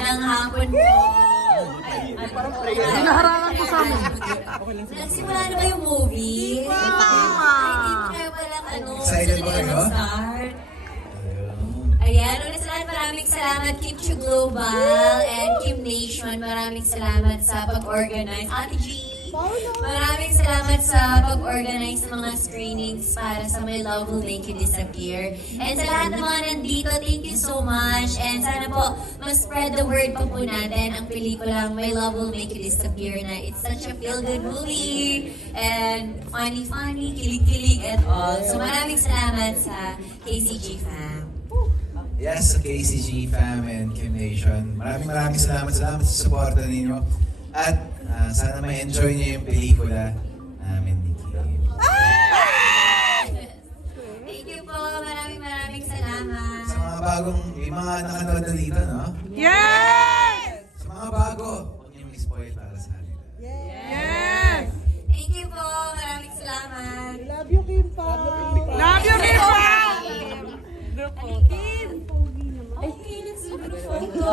Magandang hapon po. Hinaharangan po sa amin. Nagsimula na ba yung movie? Hindi pa kayo palang excited ba kayo? Start. Ayan, una sa lahat, maraming salamat Kim Chu Global and Kim Nation. Maraming salamat sa pag-organize. Ate G, maraming salamat sa pag-organize ng mga screenings para sa My Love Will Make You Disappear. And sa lahat ng mga nandito, thank you so much. And sana po, mas-spread the word pa po natin ang pelikulang My Love Will Make You Disappear na it's such a feel-good movie. And funny, kilig-kilig and all. So maraming salamat sa KCG fam. Yes, sa KCG fam and Kim Nation. Maraming salamat sa suporta ninyo. At sana may enjoy niyo yung pelikula namin ni Kim. Thank you po. Maraming salamat. Sa mga bagong, yung mga nakanood na dito, no? Yes! Sa mga bago, huwag niyo mag-spoil para sa akin. Yes! Thank you po. Maraming salamat. Love you, Kim pa! Love you, Kim pa! Okay, let's do the photo.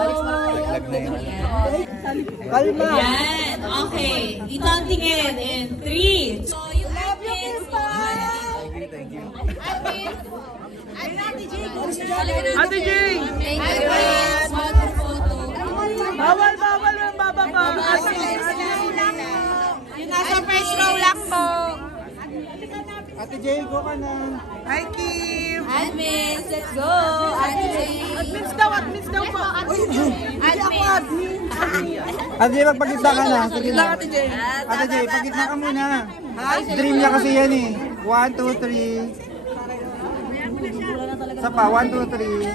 Kalma! Yan. Okay. Dito ang tingin. In 3. So, you love you, Kimpa! Thank you. Ate Jing! Thank you, guys. Water photo. Bawal yung bababa. Yung nasa first row lang po. Ate Jing, go ka na. Hi, Kim! Admins, let's go. Admins. Admins daw po. Admin. Ate Jay, magpagitna ka na. Sige lang, Ate Jing. Ate Jay, pagitna ka muna. Dream niya kasi yan eh. 1, 2, 3. Isa pa, 1, 2, 3.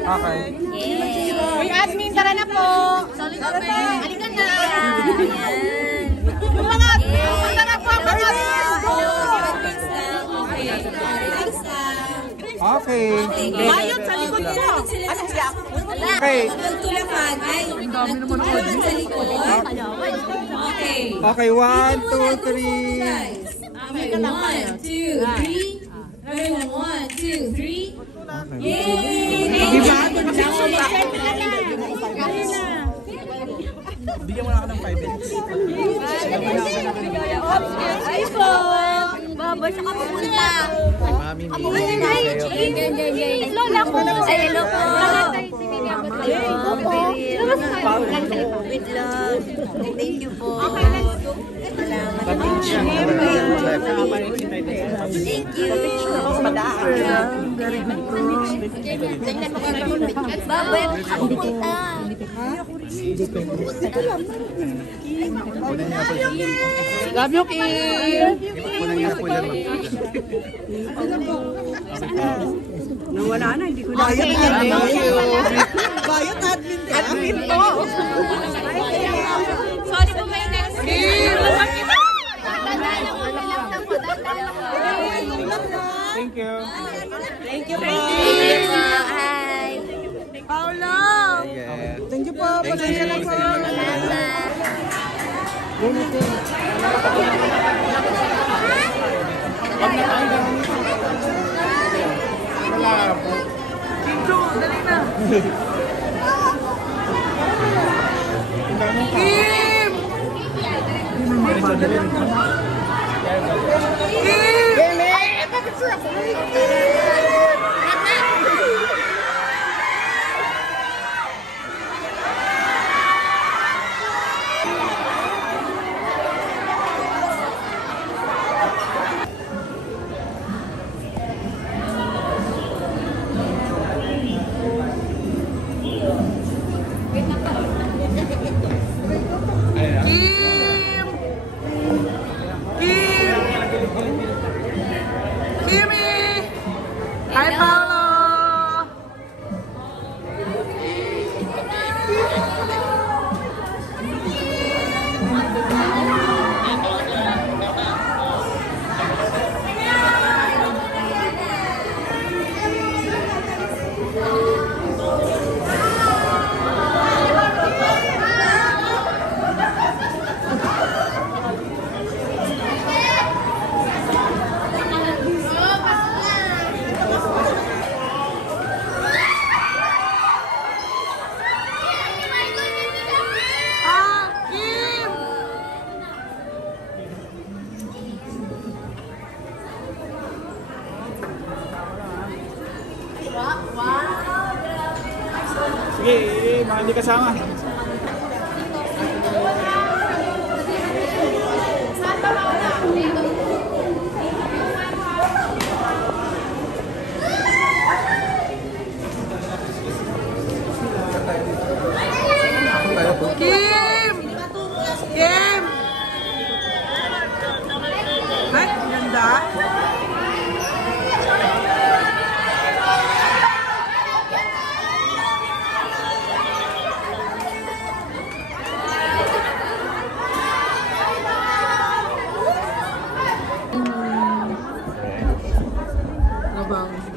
Okay. Uy, admin, tara na po. Halika na. Tara na po. Okay. Bayot sa likod mo. Okay. Nagtulakan. Ay, nagtulakan sa likod. Okay. Okay, 1, 2, 3. Okay, 1, 2, 3. Everyone, 1, 2, 3. Yay! Diba? Bigyan mo na ako ng 5 minutes. Ay po! Babay sa kapupunta. Mami, Lola ko. Ay, hello po. Hello po. Wait lang. Thank you po. Salamat. Thank you. Babay sa kapupunta. Love you, Kim! Nawala na, hindi ko na. Bayot admin. Admin po. Sorry po, may next. Kim! Thank you. Thank you po. Hi. Paula! Yeah. Thank you po. Pasensya lang po. Kinjo, dali na. Kim! Kim! Kimmy! Hi, Paolo! Mga hindi kasama. Kim! Kim! Ay, ganda.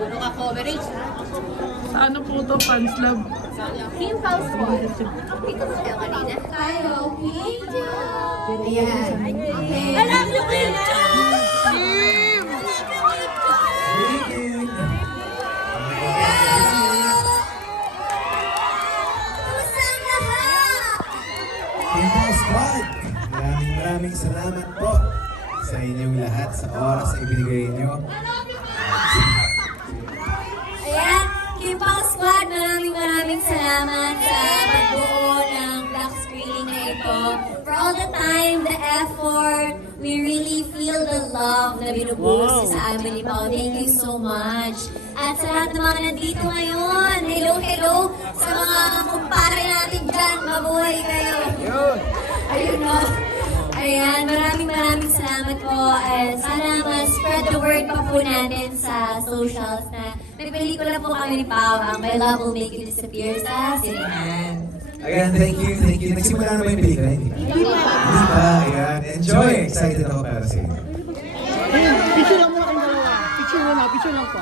Ano ka coverage? Sa ano po to? Fans Lab. Kim Pulse Squad. Dito mo tayo kanina. Tayo, okay? Ayan. Okay. I love you, Kim! Kim! Kim Squad! Maraming salamat po sa inyong lahat, sa oras na ibinigay niyo. Ayan, Kim Pulse Squad, maraming salamat sa pagbuo ng black screening na ito. For all the time, the effort, we really feel the love na binubuhos sa amin ni Pao. Thank you so much. At sa lahat ng mga nandito ngayon, hello sa mga kumpare natin dyan, mabuhay kayo. Ayun no. Ayan, maraming salamat po. And sana ma-spread the word pa po natin sa socials na may pelikula po kami ni Pao, ang My Love Will Make You Disappear sa Sinihan. Again, thank you. Nagsimula na ba yung pelikula? Hindi pa. Ayan. Enjoy! Excited ako para sa inyo. Picture lang muna kayong dalawa. Picture lang po.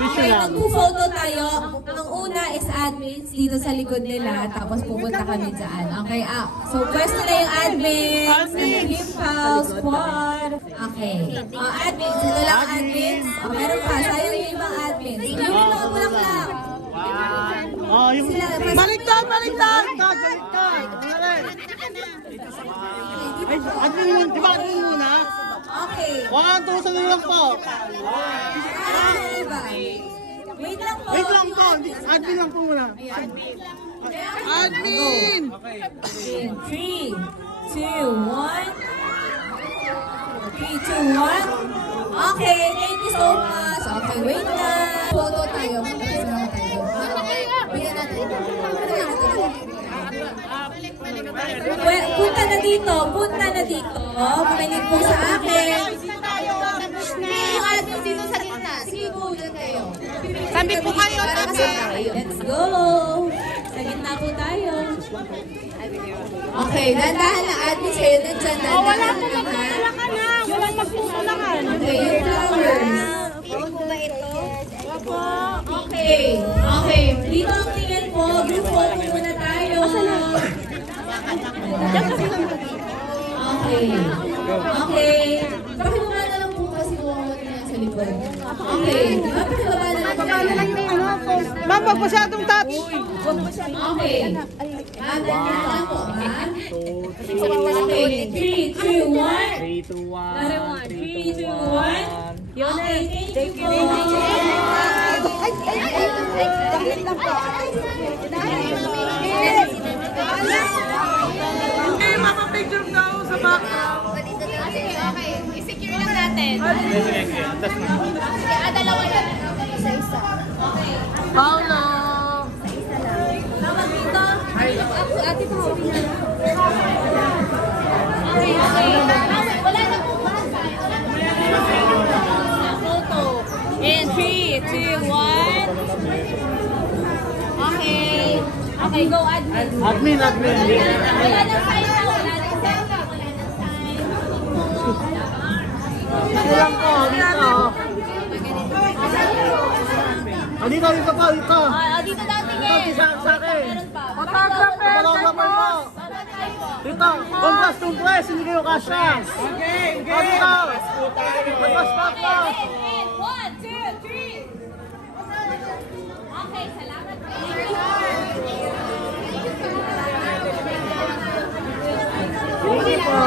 Picture Okay, lang. magpo-photo tayo. Ang una is admins dito sa likod nila, tapos pupunta kami dyan. Okay, so pwesto na yung admins. Kim Pulse Squad. Okay. Admins, ito lang admins. Meron pa, sayang yung ibang admins. Yung ibang bulaklak. Oh, yung... Baliktad! Baliktad! Ay, admin yun. Di ba admin muna? Okay. 1, 2, sandali lang po. Wait lang po. Wait lang po. Admin lang po muna. Admin! 3, 2, 1. 3, 2, 1. Okay, thank you so much. Okay, wait lang. Photo tayo. Bigyan natin. Punta na dito. Makinig po sa akin. Yung admin dito sa gitna. Sige po, dyan kayo. Sabi po kayo, tabi. Let's go! Sa gitna po tayo. Okay, dandahan na admin kayo. Nandiyan, dandahan. Wala ka na. Wala magpusulangan. Okay, yung flowers. Okay. Dito ang tingin po. Group photo muna tayo. Okay. Pakibaba na lang po kasi mawawala na yan sa likod. Okay. Pakibaba na lang. Ma'am, wag masyadong touch. Okay. Dandahan po, ha? Okay. 3, 2, 1. 3, 2, 1. Okay, thank you po. Okay, mapapicture daw sa background. Okay, i-secure lang natin. Dalawa lang. Isa-isa. Okay. Paulo! Tawag dito. Ako, ate ko. Okay. Wala na po. Photo. In 3, 2, 1. Okay. Okay, go admin. Admin. Wala nang sign na. Wala nang sign. Dito lang po, dito. Dito po. Dito daw tingin. Sa akin. Photographer, Photographer po. Dito. Contrast to press. Hindi kayo kasya. Okay. Dito. Mag-stop po. 1, 2, 3. Okay, salamat po. Hindi po.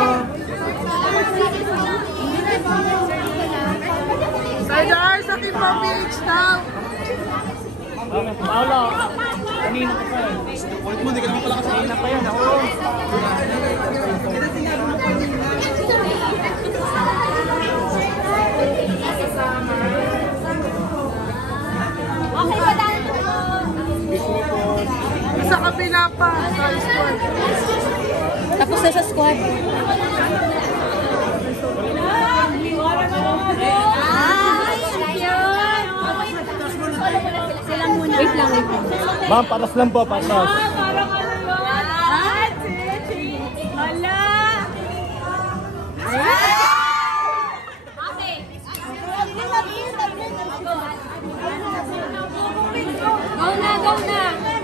Siders, sa Team PH now. Paulo. Kanina ka pa eh. Ulit mo, di ka naman pala kasi. Kanina pa yan, ako. Okay ba tayo? Sa kabila pa. Sa squad. Tapos na sa squad. Wait lang, wait lang. Ma'am, patas lang po, patas. Parang ano yun? Hala! Okay. Go na, go na!